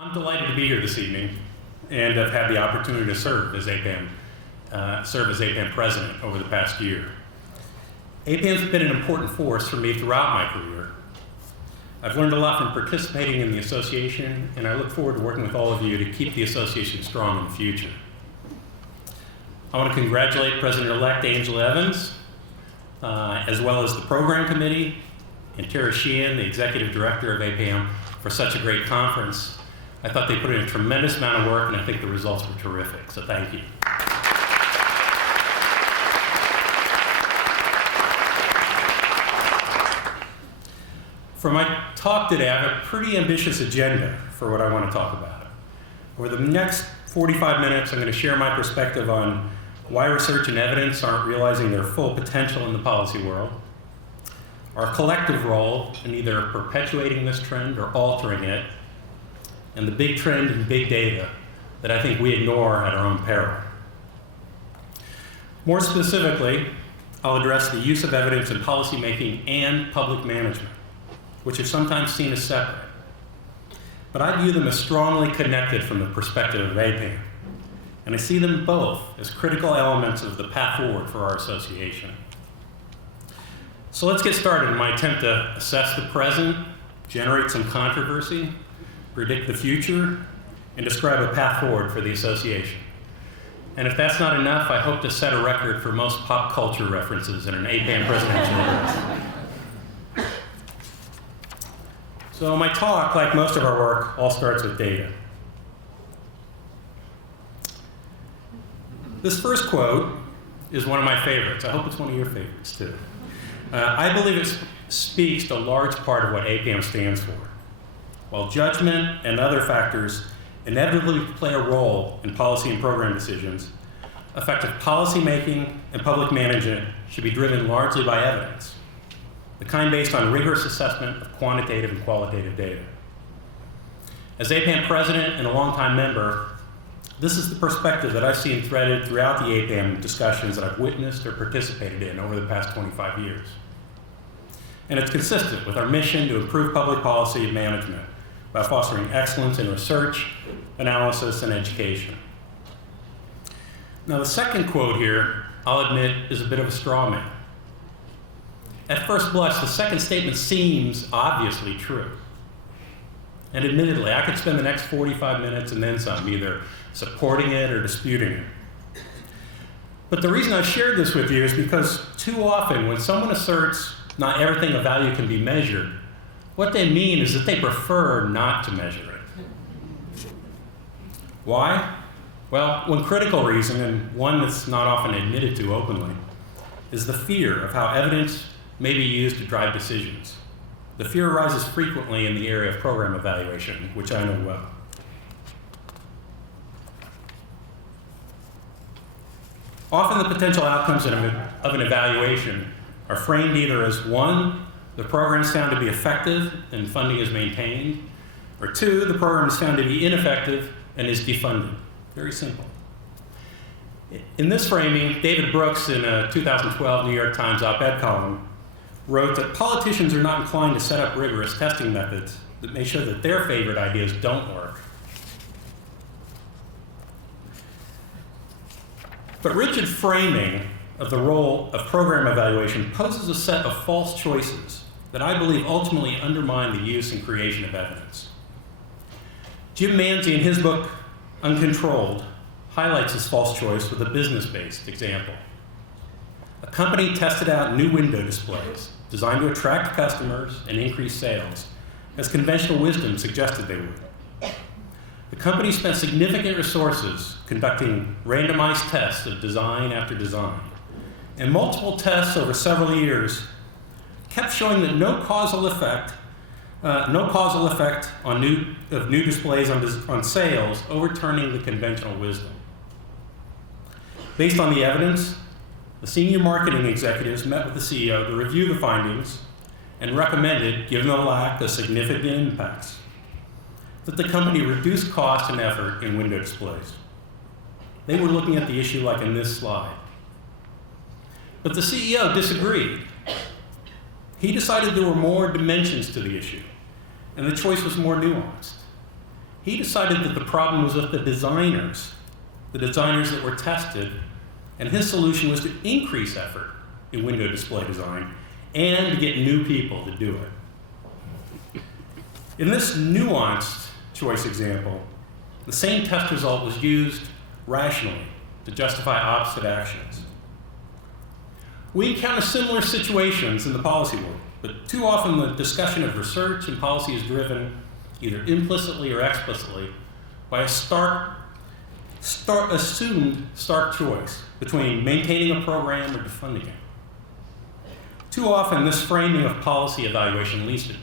I'm delighted to be here this evening, and I've had the opportunity to serve as APPAM president over the past year. APPAM's been an important force for me throughout my career. I've learned a lot from participating in the association, and I look forward to working with all of you to keep the association strong in the future. I want to congratulate President-elect Angela Evans, as well as the program committee, and Tara Sheehan, the executive director of APPAM, for such a great conference. I thought they put in a tremendous amount of work, and I think the results were terrific, so thank you. For my talk today, I have a pretty ambitious agenda for what I want to talk about. Over the next 45 minutes, I'm going to share my perspective on why research and evidence aren't realizing their full potential in the policy world, our collective role in either perpetuating this trend or altering it, and the big trend in big data that I think we ignore at our own peril. More specifically, I'll address the use of evidence in policymaking and public management, which are sometimes seen as separate. But I view them as strongly connected from the perspective of APPAM, and I see them both as critical elements of the path forward for our association. So let's get started in my attempt to assess the present, generate some controversy, predict the future, and describe a path forward for the association. And if that's not enough, I hope to set a record for most pop culture references in an APPAM presidential address. So my talk, like most of our work, all starts with data. This first quote is one of my favorites. I hope it's one of your favorites, too. I believe it speaks to a large part of what APPAM stands for. While judgment and other factors inevitably play a role in policy and program decisions, effective policymaking and public management should be driven largely by evidence, the kind based on rigorous assessment of quantitative and qualitative data. As APPAM president and a longtime member, this is the perspective that I've seen threaded throughout the APPAM discussions that I've witnessed or participated in over the past 25 years. And it's consistent with our mission to improve public policy and management by fostering excellence in research, analysis, and education. Now, the second quote here, I'll admit, is a bit of a straw man. At first blush, the second statement seems obviously true. And admittedly, I could spend the next 45 minutes and then some, either supporting it or disputing it. But the reason I've shared this with you is because too often when someone asserts not everything of value can be measured, what they mean is that they prefer not to measure it. Why? Well, one critical reason, and one that's not often admitted to openly, is the fear of how evidence may be used to drive decisions. The fear arises frequently in the area of program evaluation, which I know well. Often the potential outcomes of an evaluation are framed either as one, the program is found to be effective and funding is maintained, or two, the program is found to be ineffective and is defunded. Very simple. In this framing, David Brooks, in a 2012 New York Times op-ed column, wrote that politicians are not inclined to set up rigorous testing methods that may show that their favorite ideas don't work. But rigid framing of the role of program evaluation poses a set of false choices that I believe ultimately undermine the use and creation of evidence. Jim Manzi, in his book, Uncontrolled, highlights this false choice with a business-based example. A company tested out new window displays designed to attract customers and increase sales, as conventional wisdom suggested they would. The company spent significant resources conducting randomized tests of design after design, and multiple tests over several years kept showing that no causal effect on new displays on sales, overturning the conventional wisdom. Based on the evidence, the senior marketing executives met with the CEO to review the findings and recommended, given the lack of significant impacts, that the company reduce cost and effort in window displays. They were looking at the issue like in this slide. But the CEO disagreed. He decided there were more dimensions to the issue, and the choice was more nuanced. he decided that the problem was with the designers that were tested, and his solution was to increase effort in window display design and to get new people to do it. In this nuanced choice example, the same test result was used rationally to justify opposite actions. We encounter similar situations in the policy world, but too often the discussion of research and policy is driven either implicitly or explicitly by a assumed stark choice between maintaining a program or defunding it. Too often, this framing of policy evaluation leads to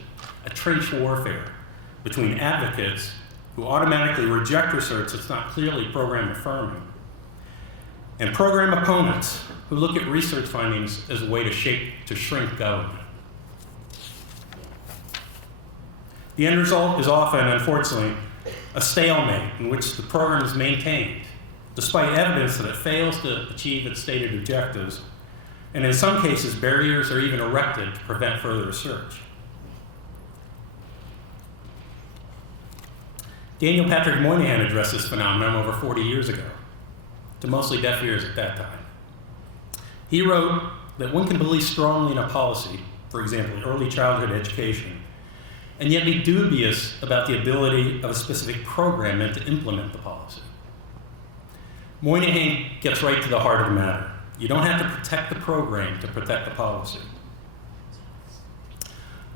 a trench warfare between advocates who automatically reject research that's not clearly program affirming, and program opponents who look at research findings as a way to shrink government. The end result is often, unfortunately, a stalemate in which the program is maintained, despite evidence that it fails to achieve its stated objectives, and in some cases, barriers are even erected to prevent further research. Daniel Patrick Moynihan addressed this phenomenon over 40 years ago, to mostly deaf ears at that time. He wrote that one can believe strongly in a policy, for example, early childhood education, and yet be dubious about the ability of a specific program meant to implement the policy. Moynihan gets right to the heart of the matter. You don't have to protect the program to protect the policy.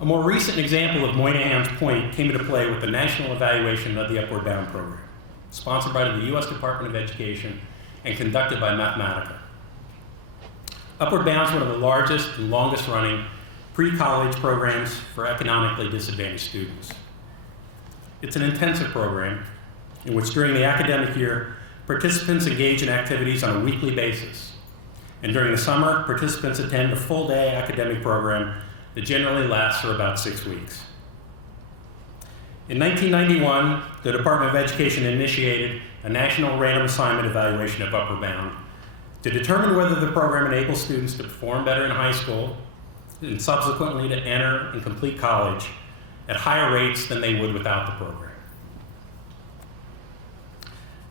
A more recent example of Moynihan's point came into play with the national evaluation of the Upward Bound program, sponsored by the U.S. Department of Education and conducted by Mathematica. Upward Bound is one of the largest and longest running pre-college programs for economically disadvantaged students. It's an intensive program in which during the academic year, participants engage in activities on a weekly basis. And during the summer, participants attend a full-day academic program that generally lasts for about 6 weeks. In 1991, the Department of Education initiated a national random assignment evaluation of Upward Bound to determine whether the program enables students to perform better in high school and subsequently to enter and complete college at higher rates than they would without the program.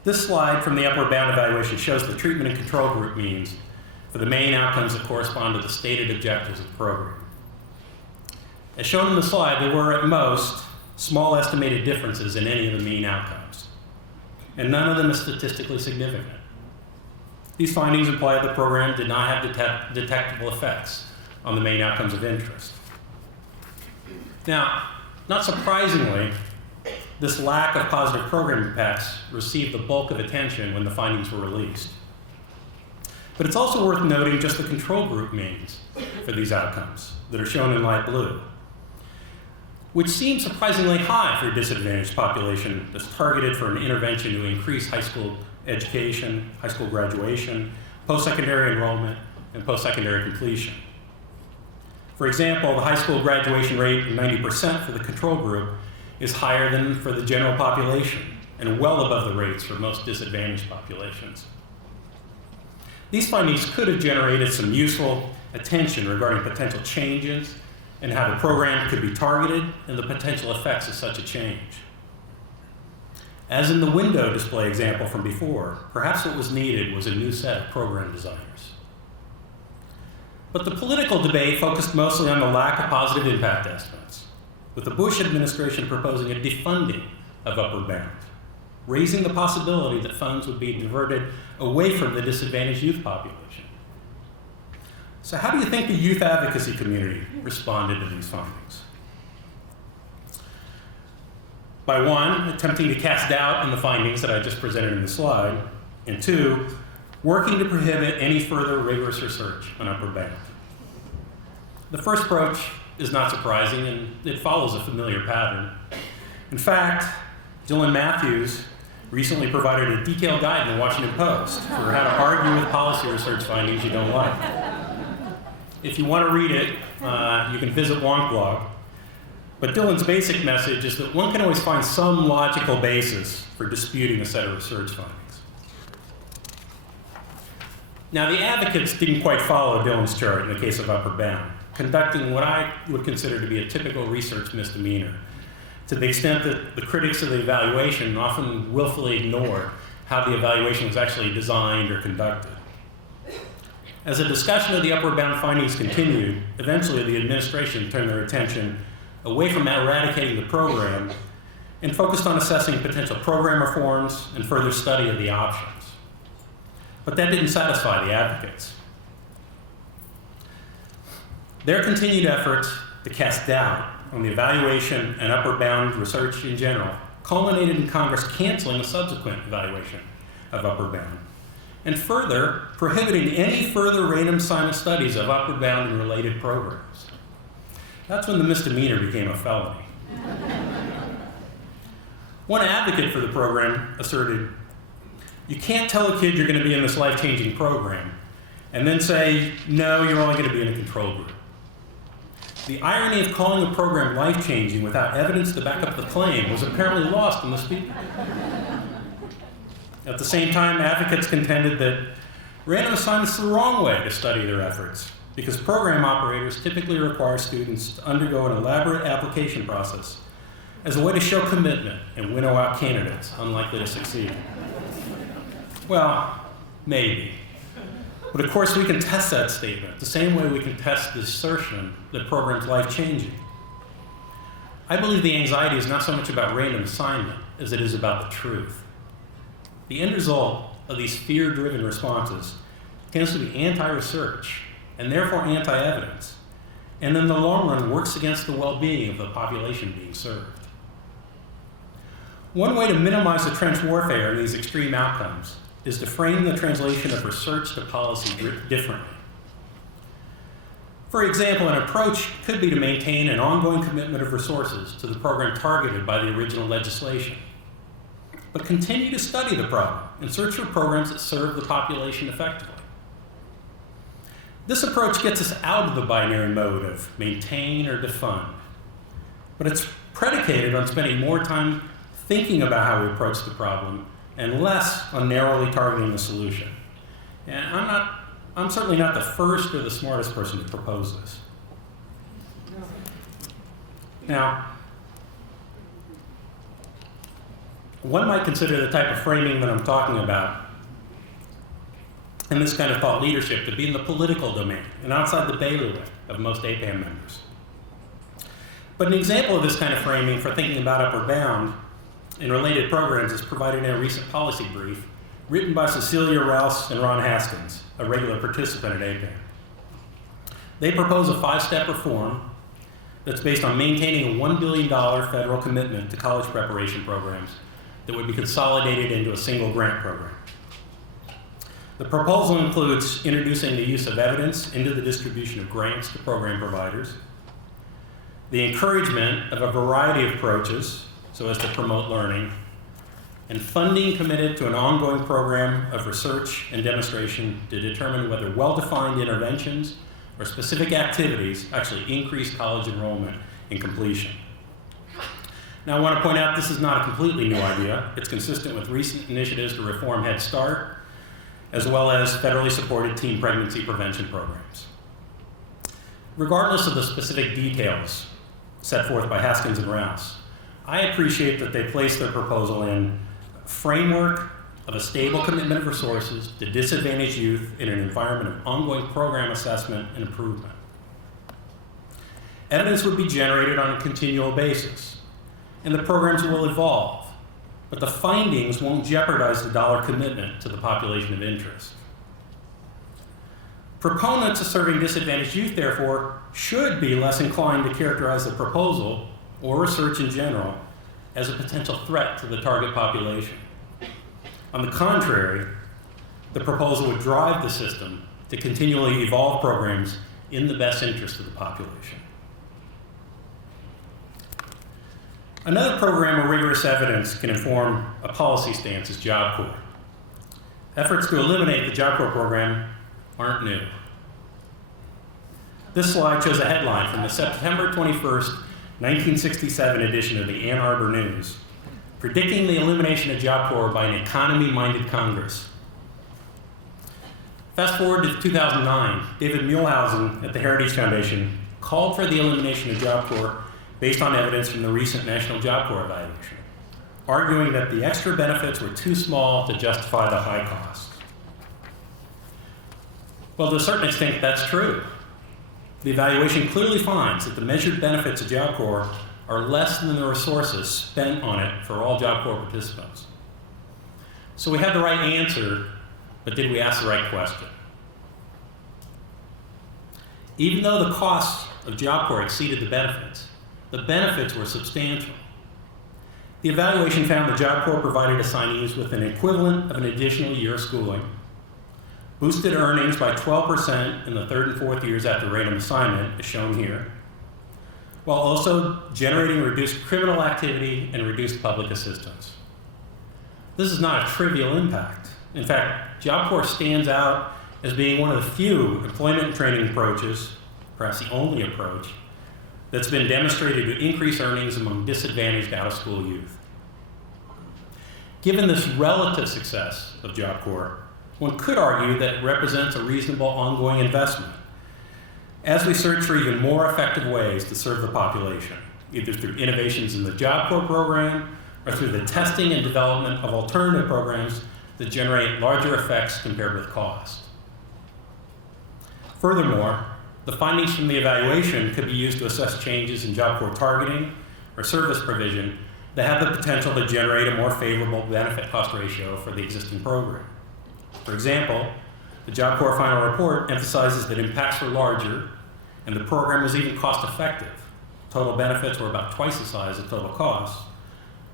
This slide from the Upward Bound evaluation shows the treatment and control group means for the main outcomes that correspond to the stated objectives of the program. As shown in the slide, there were at most small estimated differences in any of the mean outcomes, and none of them is statistically significant. These findings imply the program did not have detectable effects on the main outcomes of interest. Now, not surprisingly, this lack of positive program impacts received the bulk of attention when the findings were released. But it's also worth noting just the control group means for these outcomes that are shown in light blue, which seems surprisingly high for a disadvantaged population that's targeted for an intervention to increase high school education, high school graduation, post-secondary enrollment, and post-secondary completion. For example, the high school graduation rate of 90% for the control group is higher than for the general population and well above the rates for most disadvantaged populations. These findings could have generated some useful attention regarding potential changes and how the program could be targeted and the potential effects of such a change. As in the window display example from before, perhaps what was needed was a new set of program designers. But the political debate focused mostly on the lack of positive impact estimates, with the Bush administration proposing a defunding of Upward Bound, raising the possibility that funds would be diverted away from the disadvantaged youth population. So how do you think the youth advocacy community responded to these findings? By one, attempting to cast doubt on the findings that I just presented in the slide, and two, working to prohibit any further rigorous research on Upward Bound. The first approach is not surprising, and it follows a familiar pattern. In fact, Dylan Matthews recently provided a detailed guide in the Washington Post for how to argue with policy research findings you don't like. If you want to read it, you can visit Wonkblog. But Dylan's basic message is that one can always find some logical basis for disputing a set of research findings. Now, the advocates didn't quite follow Dylan's chart in the case of Upward Bound, conducting what I would consider to be a typical research misdemeanor, to the extent that the critics of the evaluation often willfully ignored how the evaluation was actually designed or conducted. As a discussion of the upward bound findings continued, eventually the administration turned their attention away from eradicating the program and focused on assessing potential program reforms and further study of the options. But that didn't satisfy the advocates. Their continued efforts to cast doubt on the evaluation and upward bound research in general culminated in Congress canceling a subsequent evaluation of upward bound, and further prohibiting any further random assignment studies of upward bound and related programs. That's when the misdemeanor became a felony. One advocate for the program asserted, "You can't tell a kid you're going to be in this life-changing program and then say, no, you're only going to be in a control group." The irony of calling a program life-changing without evidence to back up the claim was apparently lost on the speaker. At the same time, advocates contended that random assignment is the wrong way to study their efforts, because program operators typically require students to undergo an elaborate application process as a way to show commitment and winnow out candidates unlikely to succeed. Well, maybe. But of course, we can test that statement the same way we can test the assertion that the program's life-changing. I believe the anxiety is not so much about random assignment as it is about the truth. The end result of these fear-driven responses tends to be anti-research and therefore anti-evidence, and in the long run works against the well-being of the population being served. One way to minimize the trench warfare in these extreme outcomes is to frame the translation of research to policy differently. For example, an approach could be to maintain an ongoing commitment of resources to the program targeted by the original legislation, but continue to study the problem and search for programs that serve the population effectively. This approach gets us out of the binary mode of maintain or defund, but it's predicated on spending more time thinking about how we approach the problem and less on narrowly targeting the solution. And I'm certainly not the first or the smartest person to propose this. Now, one might consider the type of framing that I'm talking about and this kind of thought leadership to be in the political domain and outside the bailiwick of most APPAM members. But an example of this kind of framing for thinking about upward bound in related programs is provided in a recent policy brief written by Cecilia Rouse and Ron Haskins, a regular participant at APPAM. They propose a 5-step reform that's based on maintaining a $1 billion federal commitment to college preparation programs that would be consolidated into a single grant program. The proposal includes introducing the use of evidence into the distribution of grants to program providers, the encouragement of a variety of approaches so as to promote learning, and funding committed to an ongoing program of research and demonstration to determine whether well-defined interventions or specific activities actually increase college enrollment and completion. Now, I want to point out this is not a completely new idea. It's consistent with recent initiatives to reform Head Start, as well as federally supported teen pregnancy prevention programs. Regardless of the specific details set forth by Haskins and Rouse, I appreciate that they place their proposal in a framework of a stable commitment of resources to disadvantaged youth in an environment of ongoing program assessment and improvement. Evidence would be generated on a continual basis, and the programs will evolve, but the findings won't jeopardize the dollar commitment to the population of interest. Proponents of serving disadvantaged youth, therefore, should be less inclined to characterize the proposal or research in general as a potential threat to the target population. On the contrary, the proposal would drive the system to continually evolve programs in the best interest of the population. Another program where rigorous evidence can inform a policy stance is Job Corps. Efforts to eliminate the Job Corps program aren't new. This slide shows a headline from the September 21st, 1967 edition of the Ann Arbor News, predicting the elimination of Job Corps by an economy-minded Congress. Fast forward to 2009, David Muehlhausen at the Heritage Foundation called for the elimination of Job Corps based on evidence from the recent National Job Corps evaluation, arguing that the extra benefits were too small to justify the high costs. Well, to a certain extent, that's true. The evaluation clearly finds that the measured benefits of Job Corps are less than the resources spent on it for all Job Corps participants. So we had the right answer, but did we ask the right question? Even though the costs of Job Corps exceeded the benefits were substantial. The evaluation found that Job Corps provided assignees with an equivalent of an additional year of schooling, boosted earnings by 12% in the third and fourth years after random assignment, as shown here, while also generating reduced criminal activity and reduced public assistance. This is not a trivial impact. In fact, Job Corps stands out as being one of the few employment and training approaches, perhaps the only approach, that's been demonstrated to increase earnings among disadvantaged out-of-school youth. Given this relative success of Job Corps, one could argue that it represents a reasonable ongoing investment as we search for even more effective ways to serve the population, either through innovations in the Job Corps program or through the testing and development of alternative programs that generate larger effects compared with cost. Furthermore, the findings from the evaluation could be used to assess changes in Job Corps targeting or service provision that have the potential to generate a more favorable benefit-cost ratio for the existing program. For example, the Job Corps final report emphasizes that impacts were larger and the program was even cost-effective. Total benefits were about twice the size of total costs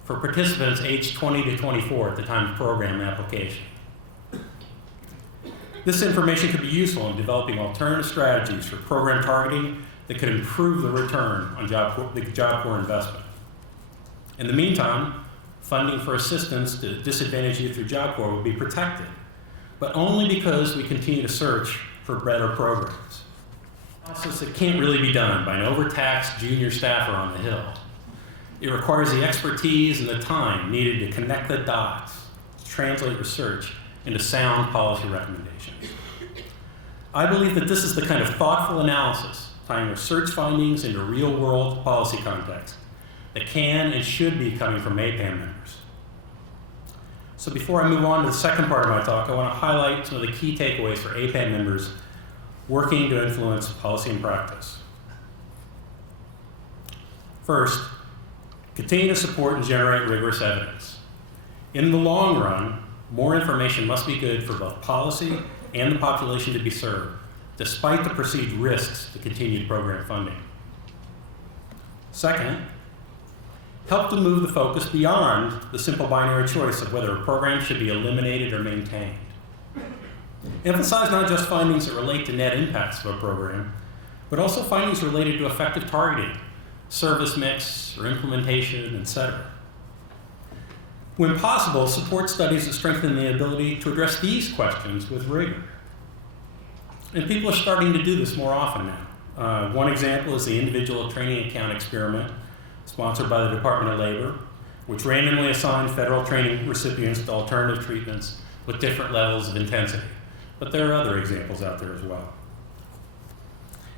for participants aged 20 to 24 at the time of program application. This information could be useful in developing alternative strategies for program targeting that could improve the return on the Job Corps investment. In the meantime, funding for assistance to disadvantaged youth through Job Corps would be protected, but only because we continue to search for better programs. Analysis that can't really be done by an overtaxed junior staffer on the Hill. It requires the expertise and the time needed to connect the dots, to translate research into sound policy recommendations. I believe that this is the kind of thoughtful analysis, tying research findings into real-world policy context, that can and should be coming from APPAM members. So before I move on to the second part of my talk, I want to highlight some of the key takeaways for APPAM members working to influence policy and practice. First, continue to support and generate rigorous evidence. In the long run, more information must be good for both policy and the population to be served, despite the perceived risks to continued program funding. Second, help to move the focus beyond the simple binary choice of whether a program should be eliminated or maintained. Emphasize not just findings that relate to net impacts of a program, but also findings related to effective targeting, service mix, or implementation, etc. When possible, support studies that strengthen the ability to address these questions with rigor. And people are starting to do this more often now. One example is the individual training account experiment sponsored by the Department of Labor, which randomly assigned federal training recipients to alternative treatments with different levels of intensity. But there are other examples out there as well.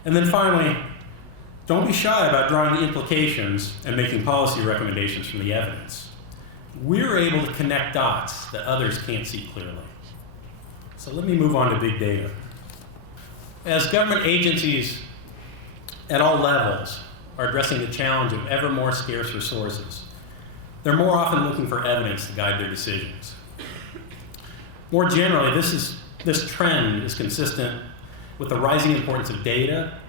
And then finally, don't be shy about drawing the implications and making policy recommendations from the evidence. We're able to connect dots that others can't see clearly. So let me move on to big data. As government agencies at all levels are addressing the challenge of ever more scarce resources, they're more often looking for evidence to guide their decisions. More generally, this trend is consistent with the rising importance of data,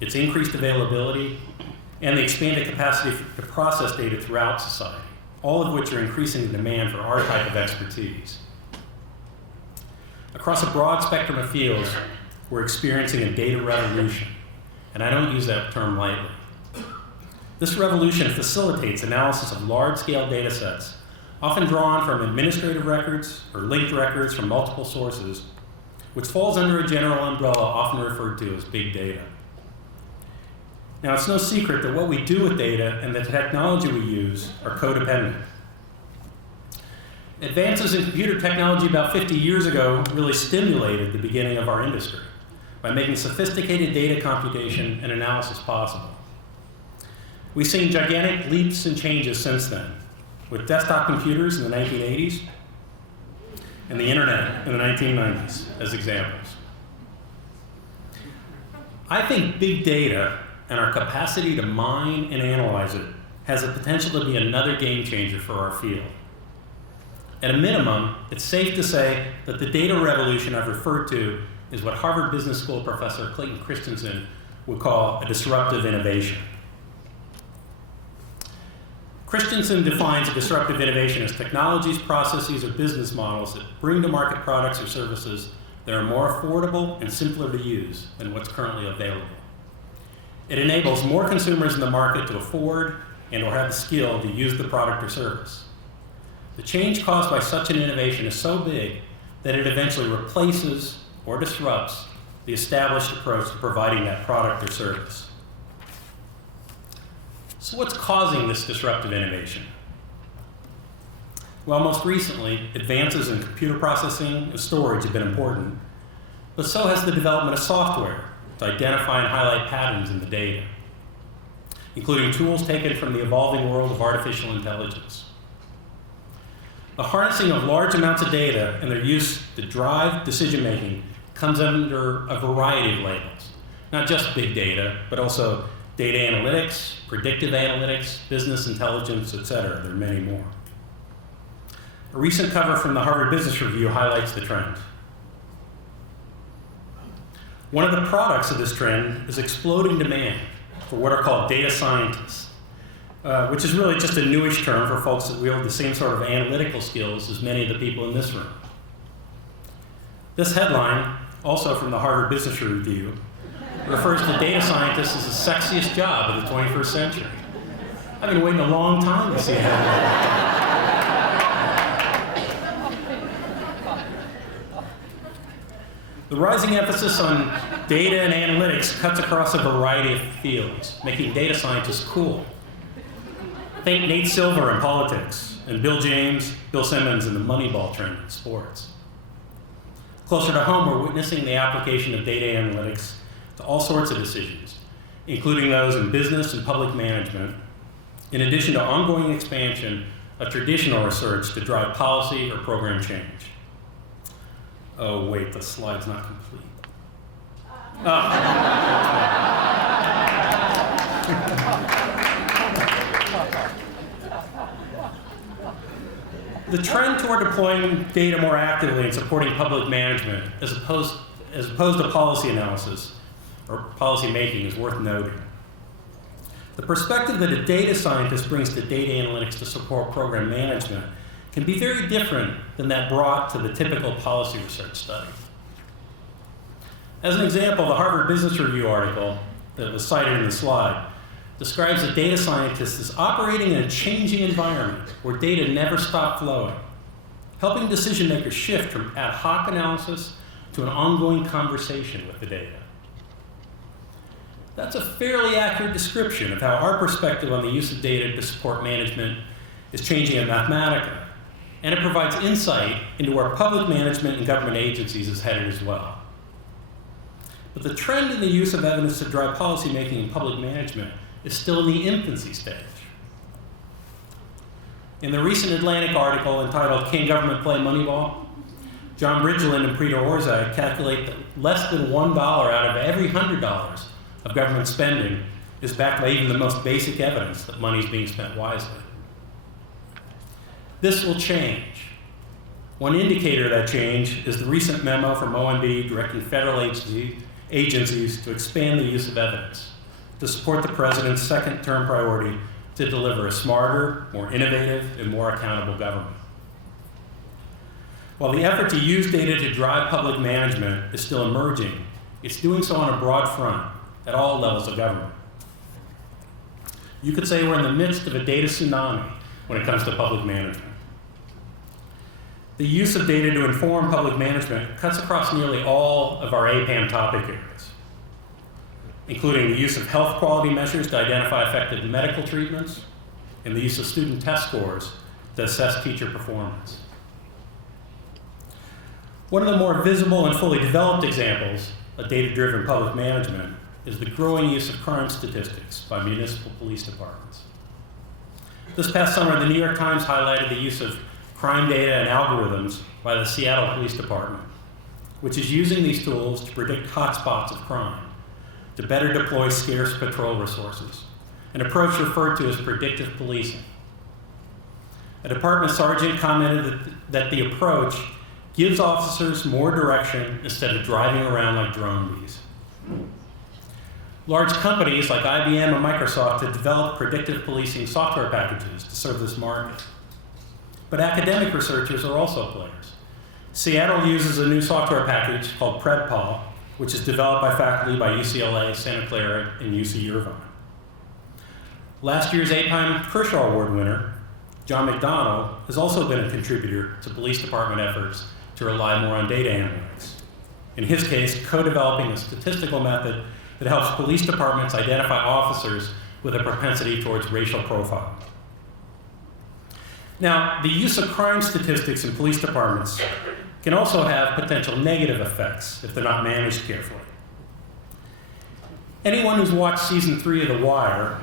its increased availability, and the expanded capacity to process data throughout society, all of which are increasing the demand for our type of expertise. Across a broad spectrum of fields, we're experiencing a data revolution, and I don't use that term lightly. This revolution facilitates analysis of large-scale data sets, often drawn from administrative records or linked records from multiple sources, which falls under a general umbrella often referred to as big data. Now, it's no secret that what we do with data and the technology we use are codependent. Advances in computer technology about 50 years ago really stimulated the beginning of our industry by making sophisticated data computation and analysis possible. We've seen gigantic leaps and changes since then, with desktop computers in the 1980s and the internet in the 1990s as examples. I think big data and our capacity to mine and analyze it has the potential to be another game changer for our field. At a minimum, it's safe to say that the data revolution I've referred to is what Harvard Business School professor Clayton Christensen would call a disruptive innovation. Christensen defines a disruptive innovation as technologies, processes, or business models that bring to market products or services that are more affordable and simpler to use than what's currently available. It enables more consumers in the market to afford and or have the skill to use the product or service. The change caused by such an innovation is so big that it eventually replaces or disrupts the established approach to providing that product or service. So what's causing this disruptive innovation? Well, most recently, advances in computer processing and storage have been important, but so has the development of software to identify and highlight patterns in the data, including tools taken from the evolving world of artificial intelligence. The harnessing of large amounts of data and their use to drive decision-making comes under a variety of labels, not just big data, but also data analytics, predictive analytics, business intelligence, etc. There are many more. A recent cover from the Harvard Business Review highlights the trend. One of the products of this trend is exploding demand for what are called data scientists, which is really just a newish term for folks that wield the same sort of analytical skills as many of the people in this room. This headline, also from the Harvard Business Review, refers to data scientists as the sexiest job of the 21st century. I've been waiting a long time to see that. The rising emphasis on data and analytics cuts across a variety of fields, making data scientists cool. Think Nate Silver in politics, and Bill Simmons in the Moneyball trend in sports. Closer to home, we're witnessing the application of data analytics to all sorts of decisions, including those in business and public management, in addition to ongoing expansion of traditional research to drive policy or program change. Oh, wait, the slide's not complete. The trend toward deploying data more actively and supporting public management as opposed to policy analysis or policy making is worth noting. The perspective that a data scientist brings to data analytics to support program management can be very different than that brought to the typical policy research study. As an example, the Harvard Business Review article that was cited in the slide describes a data scientist as operating in a changing environment where data never stop flowing, helping decision makers shift from ad hoc analysis to an ongoing conversation with the data. That's a fairly accurate description of how our perspective on the use of data to support management is changing at Mathematica, and it provides insight into where public management and government agencies is headed as well. But the trend in the use of evidence to drive policymaking in public management is still in the infancy stage. In the recent Atlantic article entitled "Can Government Play Moneyball?", John Bridgeland and Peter Orszag calculate that less than $1 out of every $100 of government spending is backed by even the most basic evidence that money is being spent wisely. This will change. One indicator of that change is the recent memo from OMB directing federal agencies to expand the use of evidence to support the president's second-term priority to deliver a smarter, more innovative, and more accountable government. While the effort to use data to drive public management is still emerging, it's doing so on a broad front at all levels of government. You could say we're in the midst of a data tsunami when it comes to public management. The use of data to inform public management cuts across nearly all of our APPAM topic areas, including the use of health quality measures to identify effective medical treatments and the use of student test scores to assess teacher performance. One of the more visible and fully developed examples of data-driven public management is the growing use of crime statistics by municipal police departments. This past summer, the New York Times highlighted the use of crime data and algorithms by the Seattle Police Department, which is using these tools to predict hotspots of crime, to better deploy scarce patrol resources, an approach referred to as predictive policing. A department sergeant commented that the approach gives officers more direction instead of driving around like drone bees. Large companies like IBM and Microsoft have developed predictive policing software packages to serve this market. But academic researchers are also players. Seattle uses a new software package called PredPol, which is developed by faculty by UCLA, Santa Clara, and UC Irvine. Last year's APPAM Kershaw Award winner, John McDonald, has also been a contributor to police department efforts to rely more on data analytics. In his case, co-developing a statistical method that helps police departments identify officers with a propensity towards racial profiling. Now, the use of crime statistics in police departments can also have potential negative effects if they're not managed carefully. Anyone who's watched season 3 of The Wire,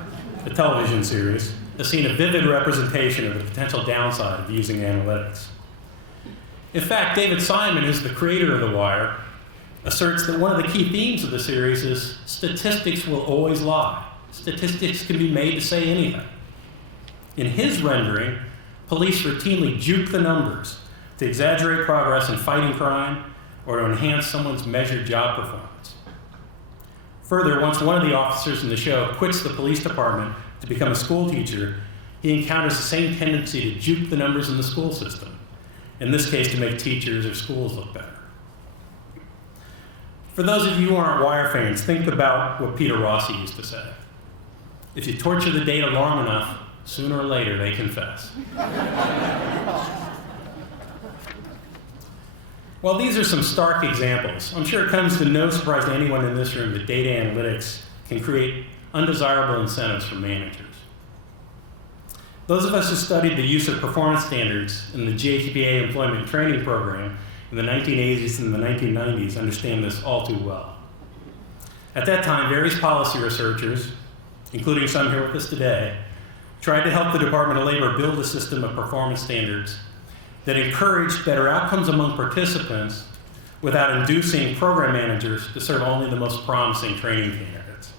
the television series, has seen a vivid representation of the potential downside of using analytics. In fact, David Simon, who's the creator of The Wire, asserts that one of the key themes of the series is statistics will always lie. Statistics can be made to say anything. In his rendering, police routinely juke the numbers to exaggerate progress in fighting crime or to enhance someone's measured job performance. Further, once one of the officers in the show quits the police department to become a school teacher, he encounters the same tendency to juke the numbers in the school system, in this case to make teachers or schools look better. For those of you who aren't Wire fans, think about what Peter Rossi used to say. If you torture the data long enough, sooner or later they confess. While these are some stark examples, I'm sure it comes to no surprise to anyone in this room that data analytics can create undesirable incentives for managers. Those of us who studied the use of performance standards in the JTPA employment training program in the 1980s and the 1990s understand this all too well. At that time, various policy researchers, including some here with us today, tried to help the Department of Labor build a system of performance standards that encouraged better outcomes among participants without inducing program managers to serve only the most promising training candidates.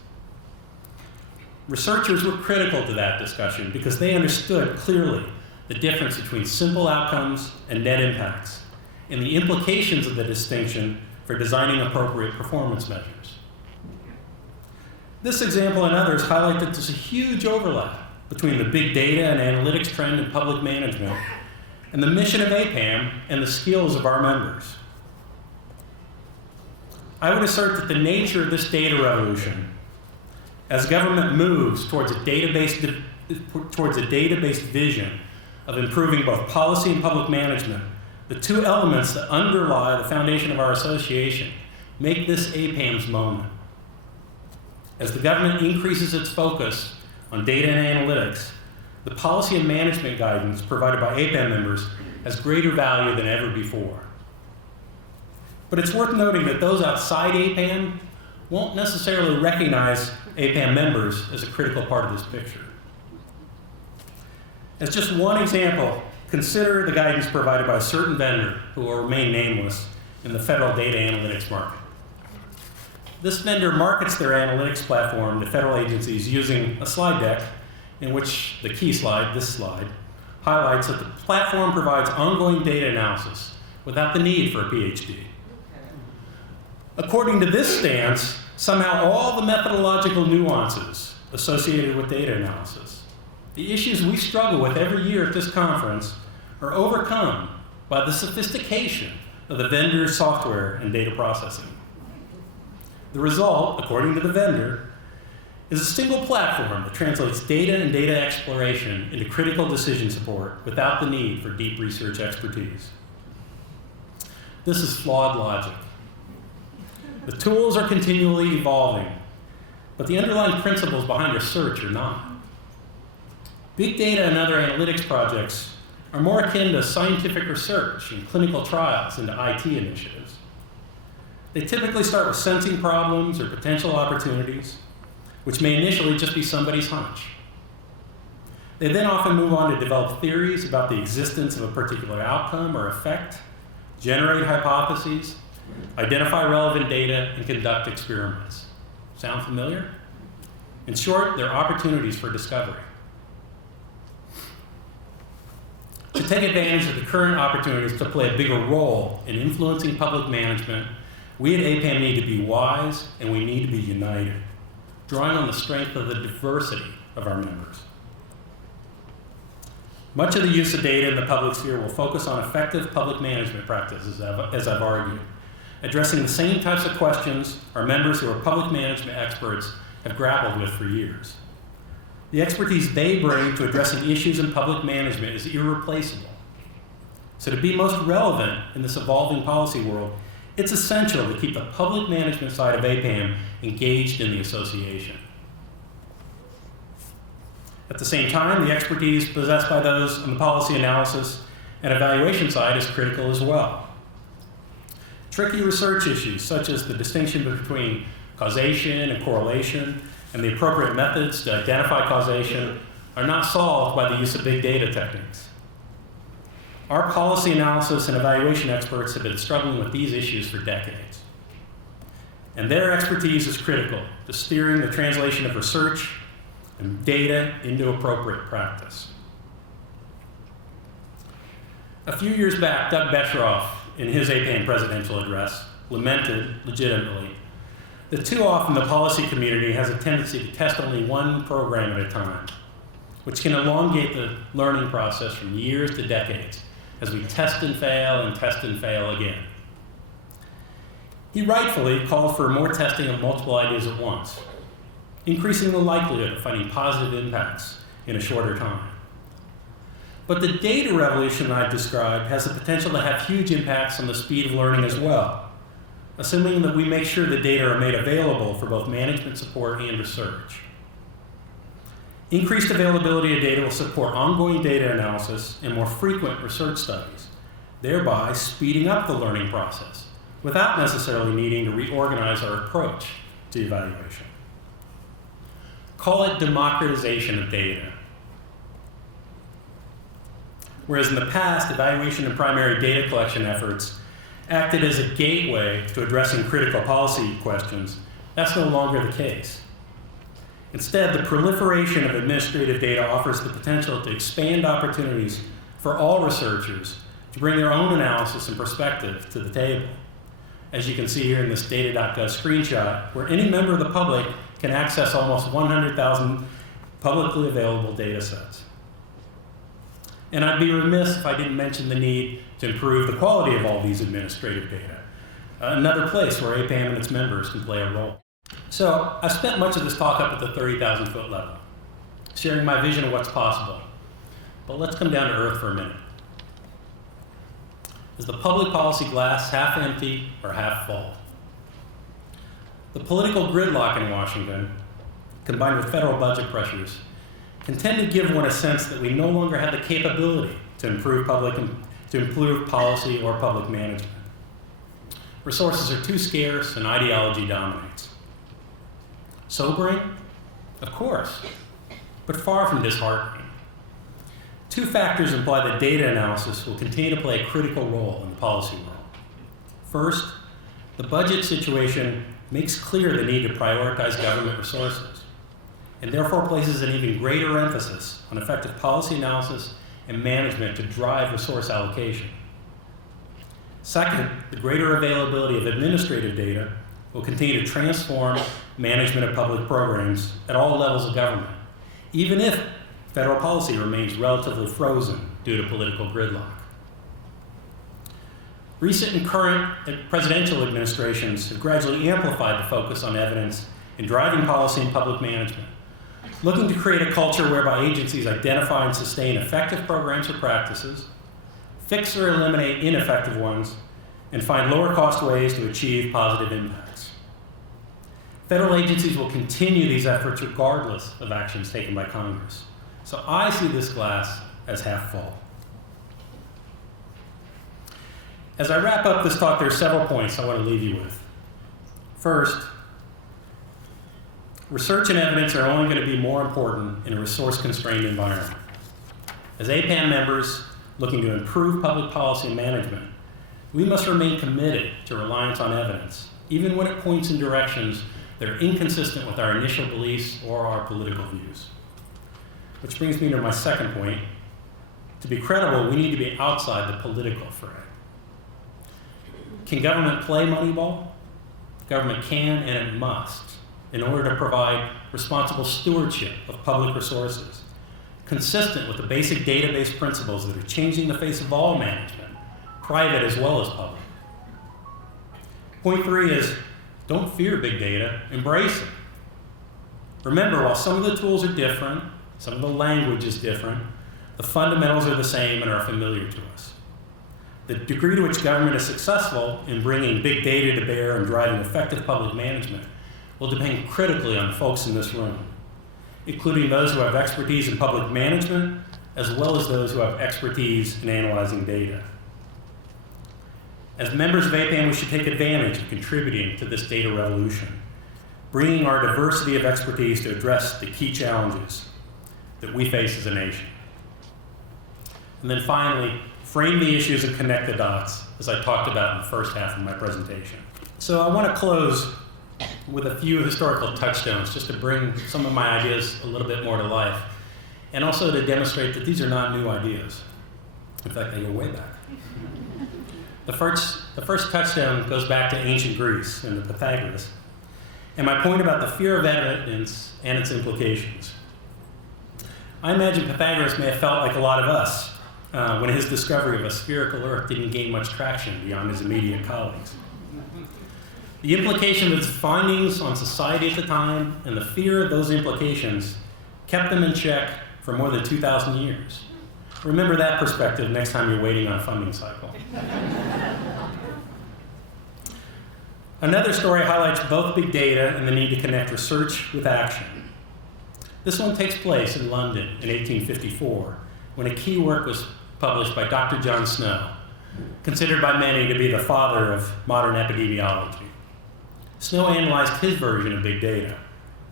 Researchers were critical to that discussion because they understood clearly the difference between simple outcomes and net impacts and the implications of the distinction for designing appropriate performance measures. This example and others highlight that there's a huge overlap between the big data and analytics trend in public management and the mission of APPAM and the skills of our members. I would assert that the nature of this data revolution, as government moves towards a database vision of improving both policy and public management, the two elements that underlie the foundation of our association make this APPAM's moment. As the government increases its focus on data and analytics, the policy and management guidance provided by APPAM members has greater value than ever before. But it's worth noting that those outside APPAM won't necessarily recognize APPAM members as a critical part of this picture. As just one example, consider the guidance provided by a certain vendor who will remain nameless in the federal data analytics market. This vendor markets their analytics platform to federal agencies using a slide deck in which the key slide, this slide, highlights that the platform provides ongoing data analysis without the need for a PhD. According to this stance, somehow all the methodological nuances associated with data analysis, the issues we struggle with every year at this conference, are overcome by the sophistication of the vendor's software and data processing. The result, according to the vendor, is a single platform that translates data and data exploration into critical decision support without the need for deep research expertise. This is flawed logic. The tools are continually evolving, but the underlying principles behind research are not. Big data and other analytics projects are more akin to scientific research and clinical trials than to IT initiatives. They typically start with sensing problems or potential opportunities, which may initially just be somebody's hunch. They then often move on to develop theories about the existence of a particular outcome or effect, generate hypotheses, identify relevant data, and conduct experiments. Sound familiar? In short, they're opportunities for discovery. To take advantage of the current opportunities to play a bigger role in influencing public management, we at APPAM need to be wise and we need to be united, drawing on the strength of the diversity of our members. Much of the use of data in the public sphere will focus on effective public management practices, as I've argued, addressing the same types of questions our members who are public management experts have grappled with for years. The expertise they bring to addressing issues in public management is irreplaceable. So to be most relevant in this evolving policy world, it's essential to keep the public management side of APPAM engaged in the association. At the same time, the expertise possessed by those on the policy analysis and evaluation side is critical as well. Tricky research issues, such as the distinction between causation and correlation, and the appropriate methods to identify causation, are not solved by the use of big data techniques. Our policy analysis and evaluation experts have been struggling with these issues for decades. And their expertise is critical to steering the translation of research and data into appropriate practice. A few years back, Doug Betroff, in his APPAM presidential address, lamented, legitimately, that too often the policy community has a tendency to test only one program at a time, which can elongate the learning process from years to decades as we test and fail again. He rightfully called for more testing of multiple ideas at once, increasing the likelihood of finding positive impacts in a shorter time. But the data revolution I've described has the potential to have huge impacts on the speed of learning as well, assuming that we make sure the data are made available for both management support and research. Increased availability of data will support ongoing data analysis and more frequent research studies, thereby speeding up the learning process without necessarily needing to reorganize our approach to evaluation. Call it democratization of data. Whereas in the past, evaluation and primary data collection efforts acted as a gateway to addressing critical policy questions, that's no longer the case. Instead, the proliferation of administrative data offers the potential to expand opportunities for all researchers to bring their own analysis and perspective to the table. As you can see here in this data.gov screenshot, where any member of the public can access almost 100,000 publicly available data sets. And I'd be remiss if I didn't mention the need to improve the quality of all these administrative data, another place where APPAM and its members can play a role. So I've spent much of this talk up at the 30,000-foot level, sharing my vision of what's possible. But let's come down to earth for a minute. Is the public policy glass half empty or half full? The political gridlock in Washington, combined with federal budget pressures, can tend to give one a sense that we no longer have the capability to improve policy or public management. Resources are too scarce and ideology dominates. Sobering? Of course, but far from disheartening. Two factors imply that data analysis will continue to play a critical role in the policy world. First, the budget situation makes clear the need to prioritize government resources, and therefore places an even greater emphasis on effective policy analysis and management to drive resource allocation. Second, the greater availability of administrative data will continue to transform management of public programs at all levels of government, even if federal policy remains relatively frozen due to political gridlock. Recent and current presidential administrations have gradually amplified the focus on evidence in driving policy and public management, looking to create a culture whereby agencies identify and sustain effective programs or practices, fix or eliminate ineffective ones, and find lower-cost ways to achieve positive impacts. Federal agencies will continue these efforts regardless of actions taken by Congress. So I see this glass as half full. As I wrap up this talk, there are several points I want to leave you with. First, research and evidence are only going to be more important in a resource-constrained environment. As APPAM members looking to improve public policy and management, we must remain committed to reliance on evidence, even when it points in directions that are inconsistent with our initial beliefs or our political views. Which brings me to my second point. To be credible, we need to be outside the political fray. Can government play Moneyball? Government can and it must, in order to provide responsible stewardship of public resources, consistent with the basic database principles that are changing the face of all management, private as well as public. Point 3 is, don't fear big data, embrace it. Remember, while some of the tools are different, some of the language is different, the fundamentals are the same and are familiar to us. The degree to which government is successful in bringing big data to bear and driving effective public management will depend critically on folks in this room, including those who have expertise in public management, as well as those who have expertise in analyzing data. As members of APPAM, we should take advantage of contributing to this data revolution, bringing our diversity of expertise to address the key challenges that we face as a nation. And then finally, frame the issues and connect the dots, as I talked about in the first half of my presentation. So I want to close with a few historical touchstones, just to bring some of my ideas a little bit more to life, and also to demonstrate that these are not new ideas. In fact, they go way back. The first touchstone goes back to ancient Greece and the Pythagoras, and my point about the fear of evidence and its implications. I imagine Pythagoras may have felt like a lot of us when his discovery of a spherical Earth didn't gain much traction beyond his immediate colleagues. The implication of his findings on society at the time and the fear of those implications kept them in check for more than 2,000 years. Remember that perspective next time you're waiting on a funding cycle. Another story highlights both big data and the need to connect research with action. This one takes place in London in 1854, when a key work was published by Dr. John Snow, considered by many to be the father of modern epidemiology. Snow analyzed his version of big data,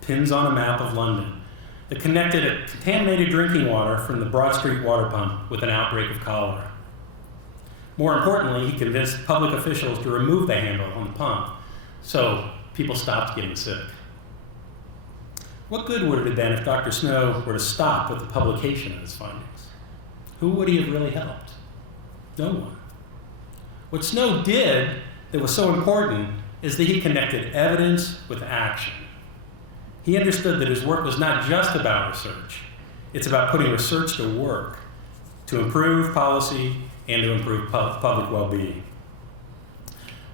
pins on a map of London, that connected a contaminated drinking water from the Broad Street water pump with an outbreak of cholera. More importantly, he convinced public officials to remove the handle on the pump so people stopped getting sick. What good would it have been if Dr. Snow were to stop with the publication of his findings? Who would he have really helped? No one. What Snow did that was so important is that he connected evidence with action. He understood that his work was not just about research. It's about putting research to work to improve policy and to improve public well-being.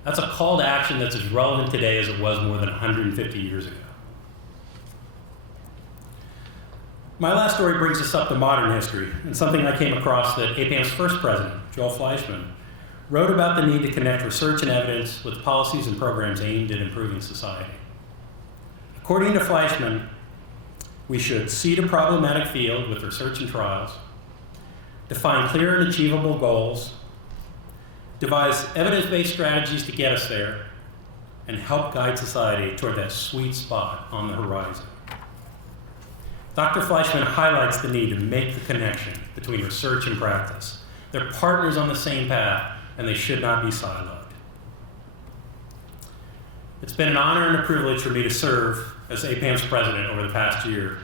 That's a call to action that's as relevant today as it was more than 150 years ago. My last story brings us up to modern history, and something I came across that APPAM's first president, Joel Fleischman, wrote about the need to connect research and evidence with policies and programs aimed at improving society. According to Fleischman, we should seed a problematic field with research and trials, define clear and achievable goals, devise evidence-based strategies to get us there, and help guide society toward that sweet spot on the horizon. Dr. Fleischman highlights the need to make the connection between research and practice. They're partners on the same path, and they should not be siloed. It's been an honor and a privilege for me to serve as APPAM's president over the past year.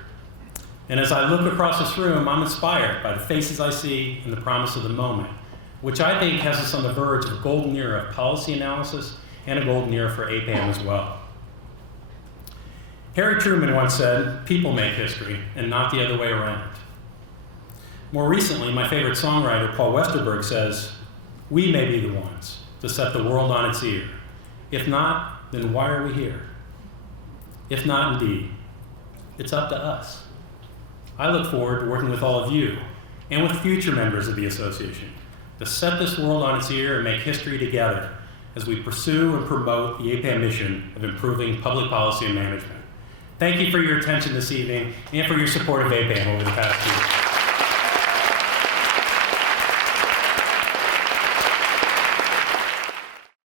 And as I look across this room, I'm inspired by the faces I see and the promise of the moment, which I think has us on the verge of a golden era of policy analysis and a golden era for APPAM as well. Harry Truman once said, "People make history, and not the other way around." More recently, my favorite songwriter, Paul Westerberg, says, "We may be the ones to set the world on its ear. If not, then why are we here? If not, indeed, it's up to us." I look forward to working with all of you and with future members of the association to set this world on its ear and make history together as we pursue and promote the APPAM mission of improving public policy and management. Thank you for your attention this evening and for your support of APPAM over the past year.